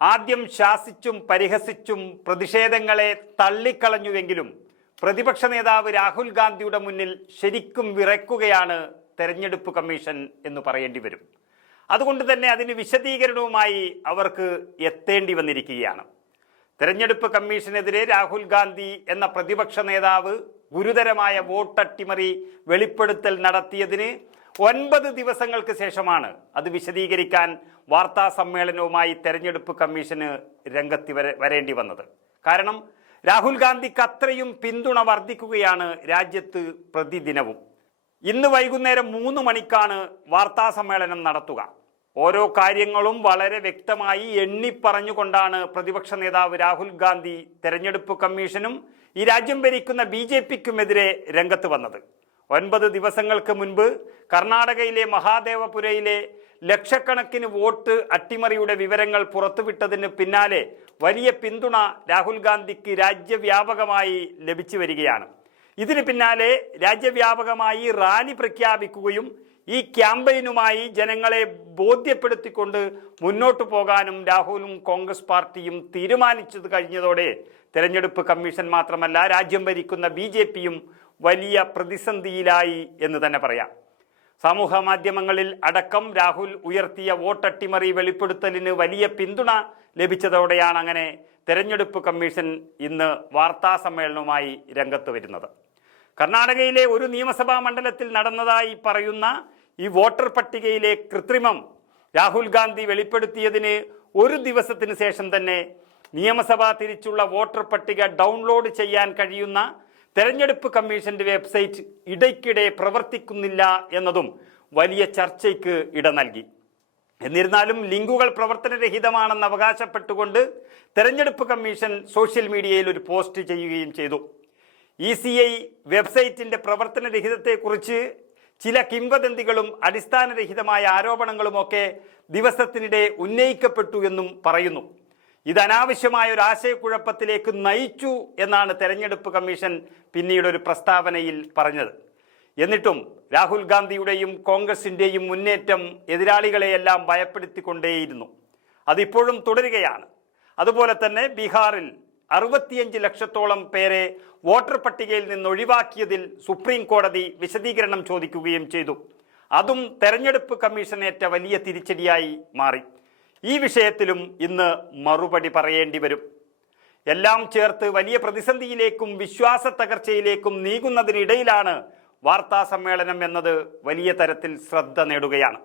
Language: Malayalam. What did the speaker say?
ആദ്യം ശാസിച്ചും പരിഹസിച്ചും പ്രതിഷേധങ്ങളെ തള്ളിക്കളഞ്ഞുവെങ്കിലും പ്രതിപക്ഷ നേതാവ് രാഹുൽ ഗാന്ധിയുടെ മുന്നിൽ ശരിക്കും വിറയ്ക്കുകയാണ് തെരഞ്ഞെടുപ്പ് കമ്മീഷൻ എന്ന് പറയേണ്ടി വരും. അതുകൊണ്ട് തന്നെ അതിന് വിശദീകരണവുമായി അവർക്ക് എത്തേണ്ടി വന്നിരിക്കുകയാണ്. തെരഞ്ഞെടുപ്പ് കമ്മീഷനെതിരെ രാഹുൽ ഗാന്ധി എന്ന പ്രതിപക്ഷ നേതാവ് ഗുരുതരമായ വോട്ടട്ടിമറി വെളിപ്പെടുത്തൽ നടത്തിയതിന് 9 ദിവസങ്ങൾക്ക് ശേഷമാണ് അത് വിശദീകരിക്കാൻ വാർത്താ സമ്മേളനവുമായി തെരഞ്ഞെടുപ്പ് കമ്മീഷന് രംഗത്ത് വരേണ്ടി വന്നത്. കാരണം രാഹുൽ ഗാന്ധിക്ക് അത്രയും പിന്തുണ വർദ്ധിക്കുകയാണ് രാജ്യത്ത് പ്രതിദിനവും. ഇന്ന് വൈകുന്നേരം 3 മണിക്കാണ് വാർത്താ സമ്മേളനം നടത്തുക. ഓരോ കാര്യങ്ങളും വളരെ വ്യക്തമായി എണ്ണിപ്പറഞ്ഞുകൊണ്ടാണ് പ്രതിപക്ഷ നേതാവ് രാഹുൽ ഗാന്ധി തെരഞ്ഞെടുപ്പ് കമ്മീഷനും ഈ രാജ്യം ഭരിക്കുന്ന BJPക്കുമെതിരെ രംഗത്ത് വന്നത്. 9 ദിവസങ്ങൾക്ക് മുൻപ് കർണാടകയിലെ മഹാദേവപുരയിലെ ലക്ഷക്കണക്കിന് വോട്ട് അട്ടിമറിയുടെ വിവരങ്ങൾ പുറത്തുവിട്ടതിന് പിന്നാലെ വലിയ പിന്തുണ രാഹുൽ ഗാന്ധിക്ക് രാജ്യവ്യാപകമായി ലഭിച്ചു വരികയാണ്. ഇതിന് പിന്നാലെ രാജ്യവ്യാപകമായി റാലി പ്രഖ്യാപിക്കുകയും ഈ ക്യാമ്പയിനുമായി ജനങ്ങളെ ബോധ്യപ്പെടുത്തിക്കൊണ്ട് മുന്നോട്ടു പോകാനും രാഹുലും കോൺഗ്രസ് പാർട്ടിയും തീരുമാനിച്ചത് കഴിഞ്ഞതോടെ തെരഞ്ഞെടുപ്പ് കമ്മീഷൻ മാത്രമല്ല രാജ്യം ഭരിക്കുന്ന BJPയും വലിയ പ്രതിസന്ധിയിലായി എന്ന് തന്നെ പറയാം. സമൂഹ മാധ്യമങ്ങളിൽ അടക്കം രാഹുൽ ഉയർത്തിയ വോട്ടട്ടിമറി വെളിപ്പെടുത്തലിന് വലിയ പിന്തുണ ലഭിച്ചതോടെയാണ് അങ്ങനെ തെരഞ്ഞെടുപ്പ് കമ്മീഷൻ ഇന്ന് വാർത്താ സമ്മേളനവുമായി രംഗത്ത് വരുന്നത്. കർണാടകയിലെ ഒരു നിയമസഭാ മണ്ഡലത്തിൽ നടന്നതായി പറയുന്ന ഈ വോട്ടർ പട്ടികയിലെ കൃത്രിമം രാഹുൽ ഗാന്ധി വെളിപ്പെടുത്തിയതിന് 1 ദിവസത്തിന് ശേഷം തന്നെ നിയമസഭാ തിരിച്ചുള്ള വോട്ടർ പട്ടിക ഡൗൺലോഡ് ചെയ്യാൻ കഴിയുന്ന തെരഞ്ഞെടുപ്പ് കമ്മീഷന്റെ വെബ്സൈറ്റ് ഇടയ്ക്കിടെ പ്രവർത്തിക്കുന്നില്ല എന്നതും വലിയ ചർച്ചയ്ക്ക് ഇട നൽകി. എന്നിരുന്നാലും ലിങ്കുകൾ പ്രവർത്തനരഹിതമാണെന്ന് അവകാശപ്പെട്ടുകൊണ്ട് തെരഞ്ഞെടുപ്പ് കമ്മീഷൻ സോഷ്യൽ മീഡിയയിൽ ഒരു പോസ്റ്റ് ചെയ്യുകയും ചെയ്തു. ECI വെബ്സൈറ്റിന്റെ പ്രവർത്തനരഹിതത്തെക്കുറിച്ച് ചില കിംവദന്തികളും അടിസ്ഥാനരഹിതമായ ആരോപണങ്ങളുമൊക്കെ ദിവസത്തിനിടെ ഉന്നയിക്കപ്പെട്ടു എന്നും പറയുന്നു. ഇത് അനാവശ്യമായ ഒരു ആശയക്കുഴപ്പത്തിലേക്ക് നയിച്ചു എന്നാണ് തെരഞ്ഞെടുപ്പ് കമ്മീഷൻ പിന്നീട് ഒരു പ്രസ്താവനയിൽ പറഞ്ഞത്. എന്നിട്ടും രാഹുൽ ഗാന്ധിയുടെയും കോൺഗ്രസിൻ്റെയും മുന്നേറ്റം എതിരാളികളെയെല്ലാം ഭയപ്പെടുത്തിക്കൊണ്ടേയിരുന്നു. അതിപ്പോഴും തുടരുകയാണ്. അതുപോലെ തന്നെ ബീഹാറിൽ 65 ലക്ഷത്തോളം പേരെ വോട്ടർ പട്ടികയിൽ നിന്ന് ഒഴിവാക്കിയതിൽ സുപ്രീം കോടതി വിശദീകരണം ചോദിക്കുകയും ചെയ്തു. അതും തെരഞ്ഞെടുപ്പ് കമ്മീഷനേറ്റ വലിയ തിരിച്ചടിയായി മാറി. ഈ വിഷയത്തിലും ഇന്ന് മറുപടി പറയേണ്ടി വരും. എല്ലാം ചേർത്ത് വലിയ പ്രതിസന്ധിയിലേക്കും വിശ്വാസ തകർച്ചയിലേക്കും നീങ്ങുന്നതിനിടയിലാണ് വാർത്താ സമ്മേളനം എന്നത് വലിയ തരത്തിൽ ശ്രദ്ധ നേടുകയാണ്.